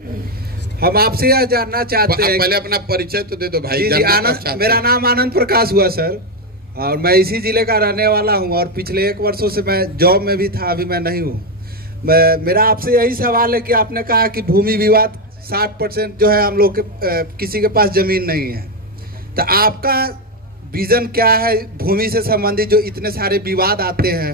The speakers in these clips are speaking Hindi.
हम आपसे यह जानना चाहते हैं, पहले अपना परिचय तो दे दो भाई। जी मेरा नाम आनंद प्रकाश हुआ सर, और मैं इसी जिले का रहने वाला हूं, और पिछले 1 वर्षों से मैं जॉब में भी था, अभी मैं नहीं हूं। मेरा आपसे यही सवाल है कि आपने कहा कि भूमि विवाद 60% जो है हम लोग के किसी के पास जमीन नहीं है, तो आपका विजन क्या है भूमि से संबंधित? जो इतने सारे विवाद आते हैं,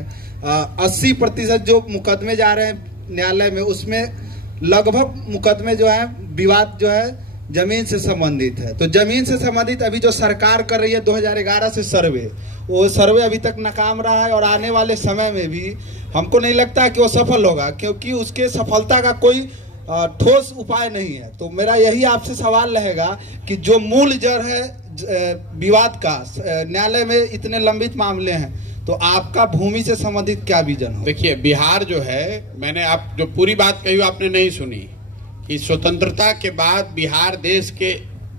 80% जो मुकदमे जा रहे हैं न्यायालय में, उसमें लगभग मुकदमे जो है विवाद जो है जमीन से संबंधित है। तो जमीन से संबंधित अभी जो सरकार कर रही है 2011 से सर्वे, वो सर्वे अभी तक नाकाम रहा है, और आने वाले समय में भी हमको नहीं लगता कि वो सफल होगा, क्योंकि उसके सफलता का कोई ठोस उपाय नहीं है। तो मेरा यही आपसे सवाल रहेगा कि जो मूल जड़ है विवाद का, न्यायालय में इतने लंबित मामले हैं, तो आपका भूमि से संबंधित क्या विजन हो? देखिए, बिहार जो है, मैंने आप जो पूरी बात कही आपने नहीं सुनी कि स्वतंत्रता के बाद बिहार देश के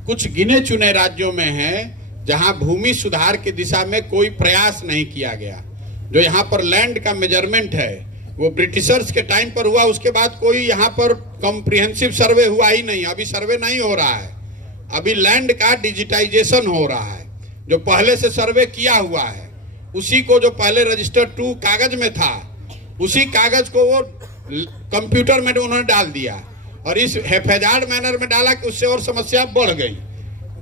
कुछ गिने चुने राज्यों में है जहां भूमि सुधार की दिशा में कोई प्रयास नहीं किया गया। जो यहाँ पर लैंड का मेजरमेंट है वो ब्रिटिशर्स के टाइम पर हुआ, उसके बाद कोई यहाँ पर कॉम्प्रिहेंसिव सर्वे हुआ ही नहीं। अभी सर्वे नहीं हो रहा है, अभी लैंड का डिजिटाइजेशन हो रहा है। जो पहले से सर्वे किया हुआ है उसी को, जो पहले रजिस्टर 2 कागज में था, उसी कागज को वो कंप्यूटर में उन्होंने डाल दिया, और इस हेफेजार्ड मैनर में डाला कि उससे और समस्या बढ़ गई।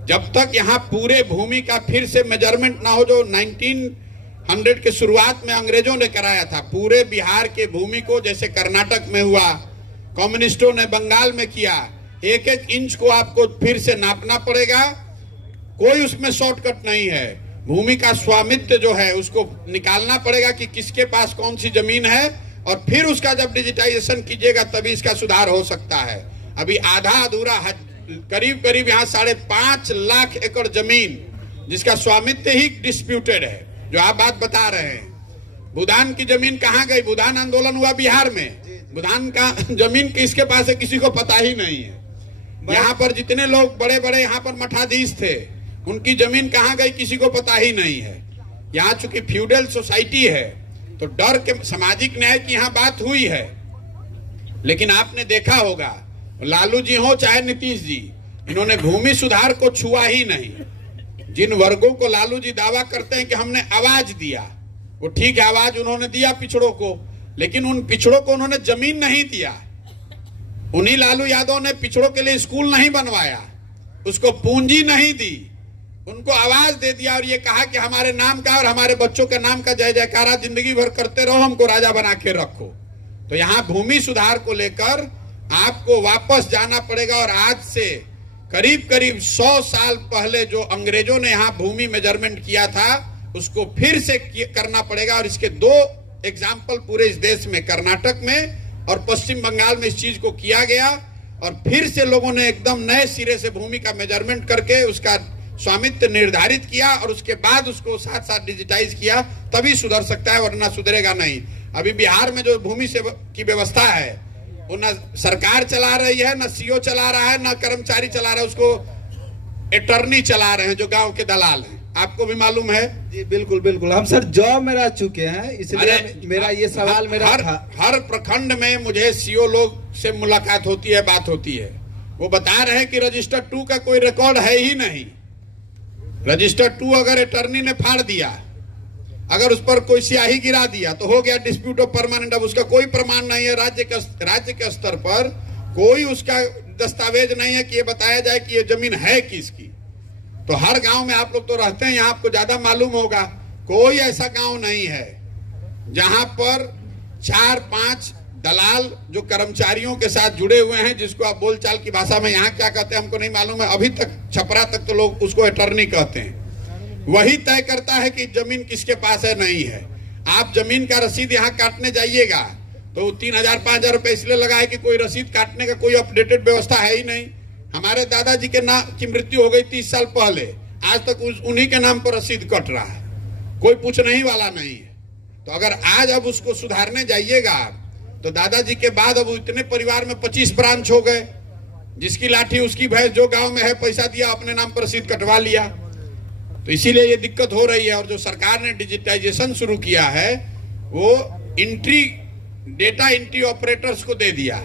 जब तक यहाँ पूरे भूमि का फिर से मेजरमेंट ना हो, जो 1900 के शुरुआत में अंग्रेजों ने कराया था, पूरे बिहार के भूमि को, जैसे कर्नाटक में हुआ, कम्युनिस्टों ने बंगाल में किया, 1-1 इंच को आपको फिर से नापना पड़ेगा। कोई उसमें शॉर्टकट नहीं है। भूमि का स्वामित्व जो है उसको निकालना पड़ेगा कि किसके पास कौन सी जमीन है, और फिर उसका जब डिजिटाइजेशन कीजिएगा तभी इसका सुधार हो सकता है। अभी आधा अधूरा, करीब यहाँ 5.5 लाख एकड़ जमीन जिसका स्वामित्व ही डिस्प्यूटेड है, जो आप बात बता रहे हैं। भूदान की जमीन कहाँ गई? भूदान आंदोलन हुआ बिहार में, भूदान का जमीन किसके पास है किसी को पता ही नहीं है। यहाँ पर जितने लोग बड़े बड़े यहाँ पर मठाधीश थे, उनकी जमीन कहाँ गई किसी को पता ही नहीं है। यहाँ चूंकि फ्यूडल सोसाइटी है तो डर के सामाजिक न्याय की यहाँ बात हुई है, लेकिन आपने देखा होगा लालू जी हो चाहे नीतीश जी, इन्होंने भूमि सुधार को छुआ ही नहीं। जिन वर्गों को लालू जी दावा करते हैं कि हमने आवाज दिया, वो ठीक है, आवाज उन्होंने दिया पिछड़ों को, लेकिन उन पिछड़ों को उन्होंने जमीन नहीं दिया। उन्हीं लालू यादव ने पिछड़ों के लिए स्कूल नहीं बनवाया, उसको पूंजी नहीं दी, उनको आवाज दे दिया और ये कहा कि हमारे नाम का और हमारे बच्चों के नाम का जय जयकारा जिंदगी भर करते रहो, हमको राजा बना के रखो। तो यहाँ भूमि सुधार को लेकर आपको वापस जाना पड़ेगा, और आज से करीब 100 साल पहले जो अंग्रेजों ने यहाँ भूमि मेजरमेंट किया था उसको फिर से करना पड़ेगा। और इसके 2 एग्जाम्पल पूरे इस देश में, कर्नाटक में और पश्चिम बंगाल में इस चीज को किया गया, और फिर से लोगों ने एकदम नए सिरे से भूमि का मेजरमेंट करके उसका स्वामित्व निर्धारित किया, और उसके बाद उसको साथ साथ डिजिटाइज किया, तभी सुधर सकता है, वरना सुधरेगा नहीं। अभी बिहार में जो भूमि से की व्यवस्था है वो न सरकार चला रही है, न सीओ चला रहा है, न कर्मचारी चला रहा है, उसको अटॉर्नी चला रहे हैं जो गांव के दलाल हैं। आपको भी मालूम है? जी बिल्कुल बिल्कुल, हम सर जॉब में रह चुके हैं, इसलिए मेरा ये सवाल हर प्रखंड में मुझे सीओ लोग से मुलाकात होती है, बात होती है, वो बता रहे हैं कि रजिस्टर 2 का कोई रिकॉर्ड है ही नहीं। रजिस्टर 2 अगर अटॉर्नी ने फाड़ दिया, अगर उस पर कोई स्याही गिरा दिया तो हो गया डिस्प्यूट ऑफ परमानेंट। अब उसका कोई प्रमाण नहीं है, राज्य के स्तर पर कोई उसका दस्तावेज नहीं है कि ये बताया जाए कि ये जमीन है किसकी। तो हर गांव में आप लोग तो रहते हैं, यहाँ आपको ज्यादा मालूम होगा, कोई ऐसा गांव नहीं है जहां पर 4-5 दलाल जो कर्मचारियों के साथ जुड़े हुए हैं, जिसको आप बोलचाल की भाषा में यहाँ क्या कहते हैं हमको नहीं मालूम है, अभी तक छपरा तक तो लोग उसको अटॉर्नी कहते हैं। वही तय करता है कि जमीन किसके पास है, नहीं है। आप जमीन का रसीद यहाँ काटने जाइएगा तो 3000-5000 रुपए इसलिए लगा है कि कोई रसीद काटने का कोई अपडेटेड व्यवस्था है ही नहीं। हमारे दादाजी के नाम की मृत्यु हो गई 30 साल पहले, आज तक उन्हीं के नाम पर रसीद कट रहा है, कोई पूछने ही वाला नहीं है। तो अगर आज अब उसको सुधारने जाइएगा तो दादाजी के बाद अब इतने परिवार में 25 ब्रांच हो गए, जिसकी लाठी उसकी भैंस, जो गांव में है पैसा दिया अपने नाम पर रसीद कटवा लिया। तो इसीलिए ये दिक्कत हो रही है। और जो सरकार ने डिजिटाइजेशन शुरू किया है वो डेटा एंट्री ऑपरेटर्स को दे दिया।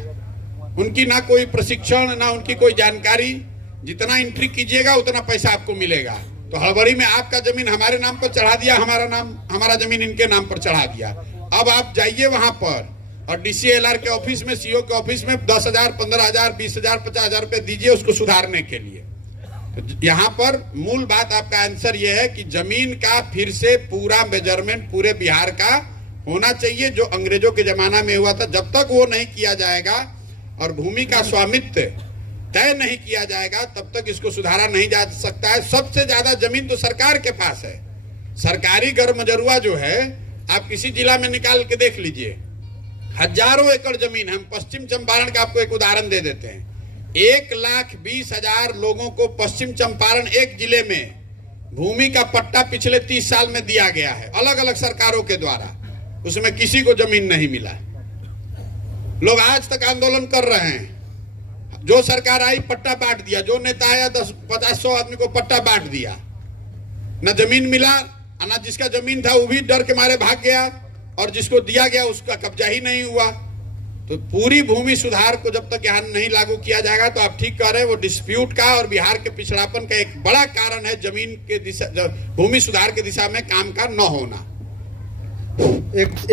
उनकी ना कोई प्रशिक्षण, ना उनकी कोई जानकारी। जितना एंट्री कीजिएगा उतना पैसा आपको मिलेगा। तो हड़बड़ी में आपका जमीन हमारे नाम पर चढ़ा दिया, हमारा जमीन इनके नाम पर चढ़ा दिया। अब आप जाइए वहां पर और DCLR के ऑफिस में, CO के ऑफिस में 10,000, 15,000, 20,000, 50,000 रुपए दीजिए उसको सुधारने के लिए। तो यहाँ पर मूल बात आपका आंसर यह है कि जमीन का फिर से पूरा मेजरमेंट पूरे बिहार का होना चाहिए, जो अंग्रेजों के जमाना में हुआ था। जब तक वो नहीं किया जाएगा और भूमि का स्वामित्व तय नहीं किया जाएगा तब तक इसको सुधारा नहीं जा सकता है। सबसे ज्यादा जमीन तो सरकार के पास है। सरकारी गर्मजरुआ जो है, आप किसी जिला में निकाल के देख लीजिए, हजारों एकड़ जमीन। हम पश्चिम चंपारण का आपको एक उदाहरण दे देते हैं। 1,20,000 लोगों को पश्चिम चंपारण एक जिले में भूमि का पट्टा पिछले 30 साल में दिया गया है, अलग अलग सरकारों के द्वारा। उसमें किसी को जमीन नहीं मिला। लोग आज तक आंदोलन कर रहे हैं। जो सरकार आई पट्टा बांट दिया, जो नेता आया 10-50-100 आदमी को पट्टा बांट दिया, न जमीन मिला, ना जिसका जमीन था वो भी डर के मारे भाग गया, और जिसको दिया गया उसका कब्जा ही नहीं हुआ। तो पूरी भूमि सुधार को जब तक यहाँ नहीं लागू किया जाएगा, तो आप ठीक कह रहे हैं, वो डिस्प्यूट का और बिहार के पिछड़ापन का एक बड़ा कारण है जमीन के दिशा, भूमि सुधार की दिशा में काम का न होना। एक